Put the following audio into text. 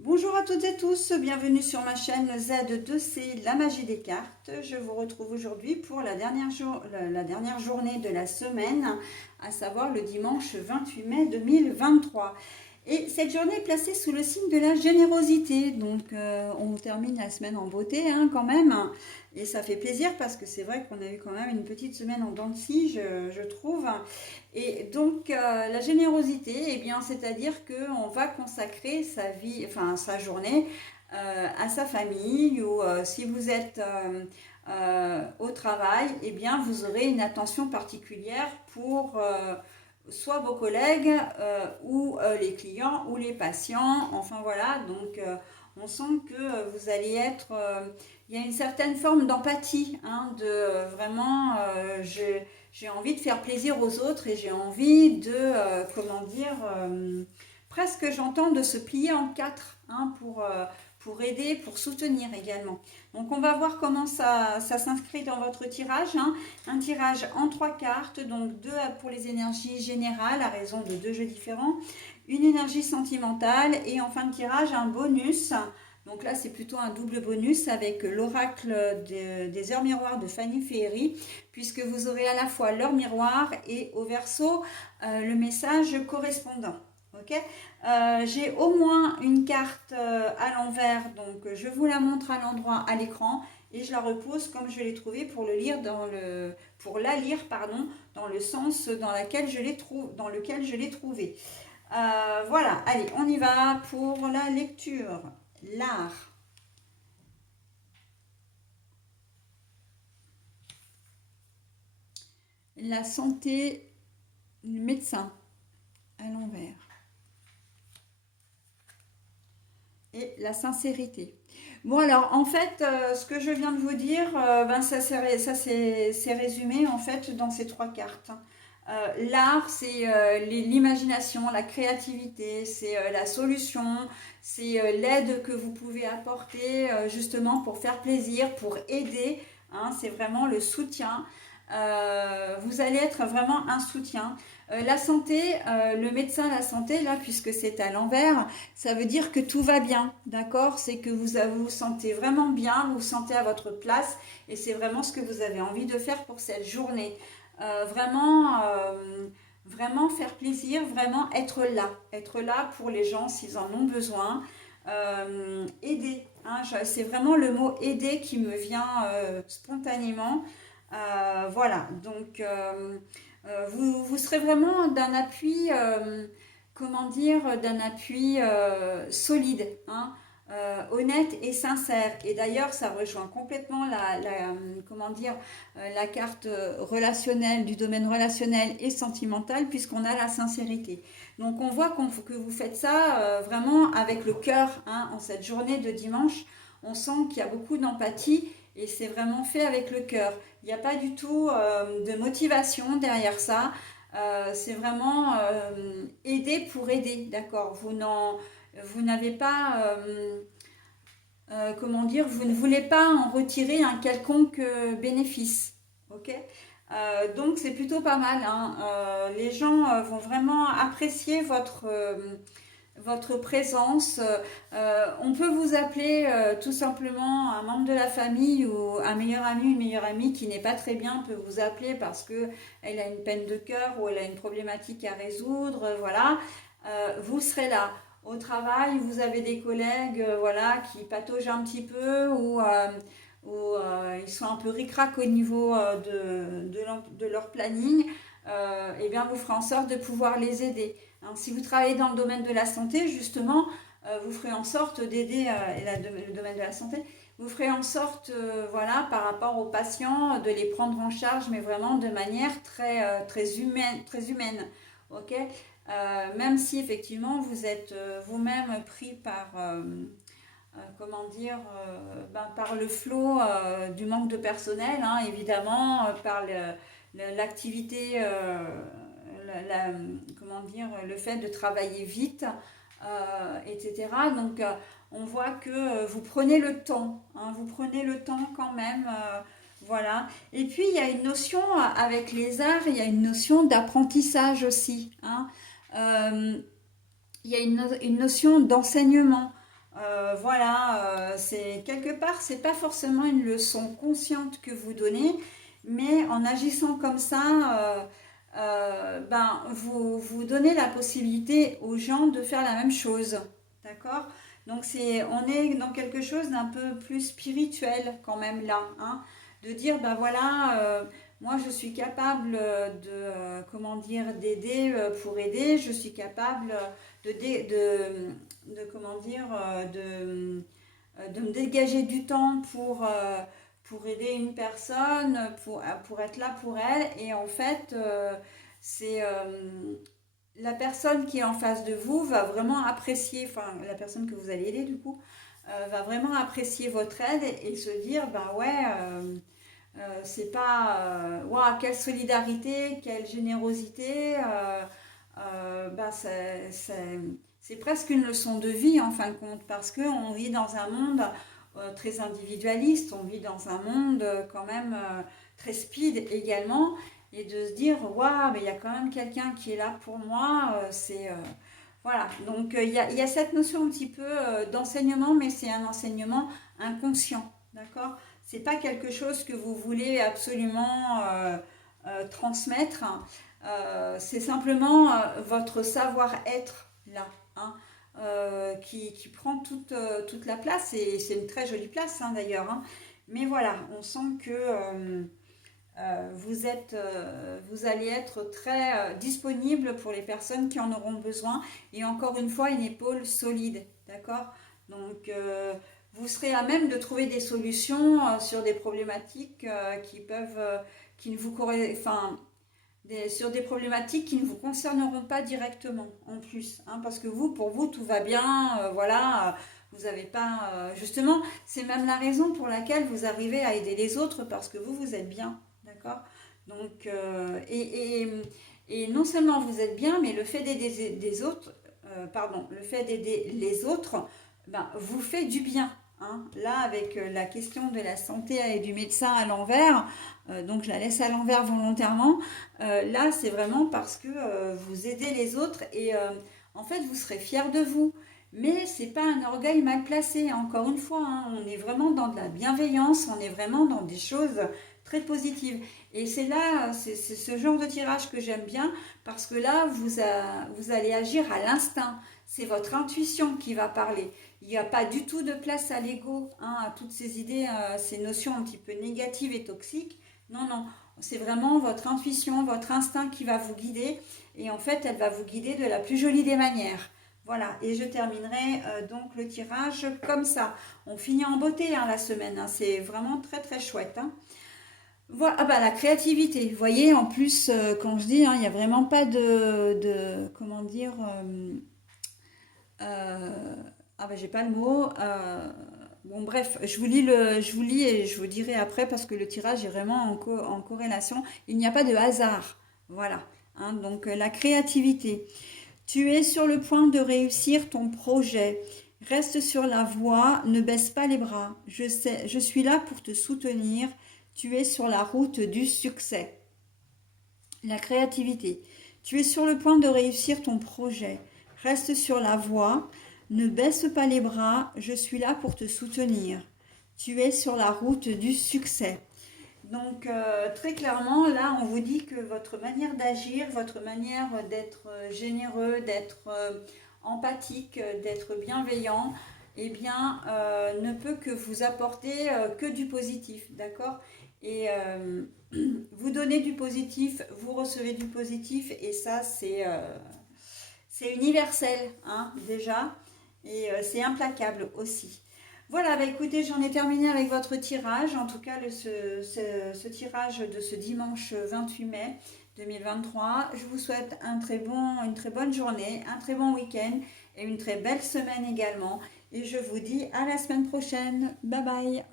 Bonjour à toutes et tous, bienvenue sur ma chaîne Z2C, la magie des cartes. Je vous retrouve aujourd'hui pour la dernière journée de la semaine, à savoir le dimanche 28 mai 2023. Et cette journée est placée sous le signe de la générosité. Donc on termine la semaine en beauté quand même. Et ça fait plaisir parce que c'est vrai qu'on a eu quand même une petite semaine en dents de scie, je trouve. Et donc la générosité, eh bien, c'est-à-dire qu'on va consacrer sa vie, enfin sa journée à sa famille ou si vous êtes au travail, eh bien, vous aurez une attention particulière pour soit vos collègues ou les clients ou les patients. Enfin voilà, donc on sent que vous allez être... il y a une certaine forme d'empathie, de vraiment... j'ai envie de faire plaisir aux autres et j'ai envie de, comment dire, presque j'entends de se plier en quatre pour aider, pour soutenir également. Donc on va voir comment ça s'inscrit dans votre tirage. Un tirage en 3 cartes, donc 2 pour les énergies générales à raison de 2 jeux différents, une énergie sentimentale et en fin de tirage un bonus. Donc là c'est plutôt un double bonus avec l'oracle des heures miroirs de Fanny Ferry, puisque vous aurez à la fois l'heure miroir et au verso le message correspondant. Ok, j'ai au moins une carte à l'envers, donc je vous la montre à l'endroit à l'écran et je la repose comme je l'ai trouvée pour le lire pour la lire pardon, dans le sens dans lequel je l'ai trouvée. Voilà, allez, on y va pour la lecture. L'art, la santé, le médecin à l'envers et la sincérité. Bon alors en fait ce que je viens de vous dire, c'est résumé en fait dans ces 3 cartes. L'art c'est l'imagination, la créativité, c'est la solution, c'est l'aide que vous pouvez apporter justement pour faire plaisir, pour aider. C'est vraiment le soutien. Vous allez être vraiment un soutien. La santé, le médecin la santé, là, puisque c'est à l'envers, ça veut dire que tout va bien, d'accord? C'est que vous vous sentez vraiment bien, vous vous sentez à votre place, et c'est vraiment ce que vous avez envie de faire pour cette journée. Vraiment faire plaisir, vraiment être là pour les gens s'ils en ont besoin. Aider, c'est vraiment le mot aider qui me vient spontanément. Voilà, donc vous serez vraiment d'un appui, comment dire, d'un appui solide, honnête et sincère. Et d'ailleurs, ça rejoint complètement comment dire, la carte relationnelle du domaine relationnel et sentimental, puisqu'on a la sincérité. Donc on voit que vous faites ça vraiment avec le cœur, en cette journée de dimanche. On sent qu'il y a beaucoup d'empathie et c'est vraiment fait avec le cœur. Il n'y a pas du tout de motivation derrière ça. C'est vraiment aider pour aider, d'accord. Vous n'avez pas, comment dire, vous ne voulez pas en retirer un quelconque bénéfice, ok. Donc c'est plutôt pas mal. Les gens vont vraiment apprécier votre présence. On peut vous appeler tout simplement un membre de la famille ou un meilleur ami, une meilleure amie qui n'est pas très bien peut vous appeler parce qu'elle a une peine de cœur ou elle a une problématique à résoudre. Voilà, vous serez là. Au travail, vous avez des collègues voilà, qui pataugent un petit peu ou ils sont un peu ric-rac au niveau de leur planning. Et bien vous ferez en sorte de pouvoir les aider. Si vous travaillez dans le domaine de la santé, justement, vous ferez en sorte d'aider le domaine de la santé. Vous ferez en sorte, voilà, par rapport aux patients, de les prendre en charge, mais vraiment de manière très humaine, très humaine. Ok. Même si effectivement vous êtes vous-même pris par, comment dire, par le flot du manque de personnel, évidemment, par l'activité, comment dire, le fait de travailler vite, etc. Donc, on voit que vous prenez le temps, vous prenez le temps quand même. Voilà. Et puis, il y a une notion avec les arts, il y a une notion d'apprentissage aussi. Il y a une notion d'enseignement. Voilà, c'est quelque part, c'est pas forcément une leçon consciente que vous donnez, mais en agissant comme ça, ben, vous donnez la possibilité aux gens de faire la même chose. D'accord? Donc on est dans quelque chose d'un peu plus spirituel quand même là, hein, de dire, ben voilà, moi je suis capable comment dire, d'aider pour aider, je suis capable comment dire, de me dégager du temps pour aider une personne, pour être là pour elle. Et en fait, c'est la personne qui est en face de vous va vraiment apprécier, enfin la personne que vous allez aider du coup, va vraiment apprécier votre aide et se dire, ben ouais, c'est pas, waouh, quelle solidarité, quelle générosité, bah, c'est presque une leçon de vie en fin de compte, parce qu'on vit dans un monde très individualiste, on vit dans un monde quand même très speed également, et de se dire, waouh, mais il y a quand même quelqu'un qui est là pour moi, voilà, donc il y a cette notion un petit peu d'enseignement, mais c'est un enseignement inconscient, d'accord? C'est pas quelque chose que vous voulez absolument transmettre, c'est simplement votre savoir-être là, hein, qui prend toute la place, et c'est une très jolie place hein, d'ailleurs, hein. Mais voilà, on sent que vous allez être très disponible pour les personnes qui en auront besoin, et encore une fois une épaule solide, d'accord? Donc vous serez à même de trouver des solutions sur des problématiques qui ne vous enfin, sur des problématiques qui ne vous concerneront pas directement en plus, hein, parce que pour vous, tout va bien, voilà, vous n'avez pas... justement, c'est même la raison pour laquelle vous arrivez à aider les autres, parce que vous êtes bien, d'accord? Donc, et non seulement vous êtes bien, mais le fait d'aider des autres, pardon, le fait d'aider les autres, ben, vous fait du bien. Hein. Là, avec la question de la santé et du médecin à l'envers, donc je la laisse à l'envers volontairement, là c'est vraiment parce que vous aidez les autres, et en fait vous serez fiers de vous. Mais c'est pas un orgueil mal placé, encore une fois, hein, on est vraiment dans de la bienveillance, on est vraiment dans des choses très positives. Et c'est là, c'est ce genre de tirage que j'aime bien, parce que là, vous allez agir à l'instinct. C'est votre intuition qui va parler. Il n'y a pas du tout de place à l'ego, hein, à toutes ces idées, ces notions un petit peu négatives et toxiques. Non, non, c'est vraiment votre intuition, votre instinct qui va vous guider. Et en fait, elle va vous guider de la plus jolie des manières. Voilà, et je terminerai donc le tirage comme ça. On finit en beauté hein, la semaine, hein. C'est vraiment très très chouette, hein. Voilà, ah bah, la créativité, vous voyez, en plus, quand je dis, hein, il n'y a vraiment pas comment dire, ah bah j'ai pas le mot, bon bref, je vous lis et je vous dirai après, parce que le tirage est vraiment en corrélation, il n'y a pas de hasard, voilà, hein, donc la créativité. Tu es sur le point de réussir ton projet. Reste sur la voie, ne baisse pas les bras. Je suis là pour te soutenir. Tu es sur la route du succès. La créativité. Tu es sur le point de réussir ton projet. Reste sur la voie, ne baisse pas les bras. Je suis là pour te soutenir. Tu es sur la route du succès. Donc très clairement, là, on vous dit que votre manière d'agir, votre manière d'être généreux, d'être empathique, d'être bienveillant, eh bien, ne peut que vous apporter que du positif, d'accord? Et vous donnez du positif, vous recevez du positif, et ça, c'est universel, hein, déjà, et c'est implacable aussi. Voilà, bah écoutez, j'en ai terminé avec votre tirage, en tout cas ce tirage de ce dimanche 28 mai 2023. Je vous souhaite une très bonne journée, un très bon week-end et une très belle semaine également. Et je vous dis à la semaine prochaine. Bye bye.